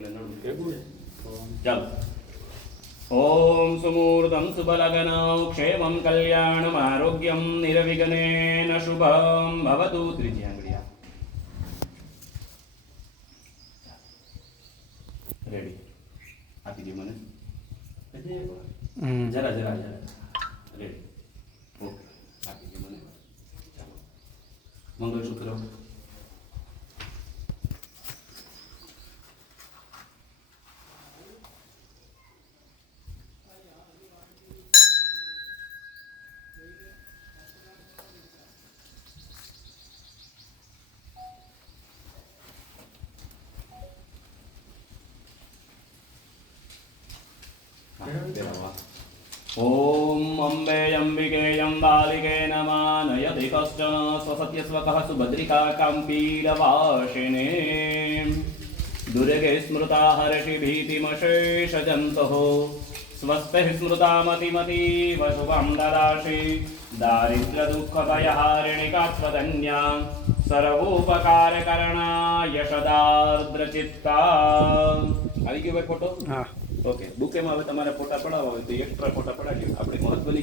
चल ओम सुमूर्तं सुबलगनौ क्षेमं कल्याणमारोग्यं निर्विघ्नेन शुभं भवतु त्रिजी आंगळिया रेडी आपी दे મને जरा जरा जरा रेडी ओके आपी दे મને ચાલો મંગળસૂત્ર ओम अम्बे अंबिके अंबालिके नमः नयति कश्चन स्वसत्यस्वकः सुभद्रिका काम्पीडवासिने दुर्गे स्मृता हर्षि भीतिमशेषजन्तुः स्वस्तिः स्मृता मतिमतीव शुभं ददासि दारिद्र्यदुःखभयहारिणि कात्वदन्या सर्वोपकारकरणाय सदार्द्रचित्ता આવી ગયો ભાઈ ફોટો? હા ઓકે બુકેમાં હવે તમારે ફોટા પડાવવા હોય તો એક્સ્ટ્રા ફોટા પડાવી આપણે મહત્વની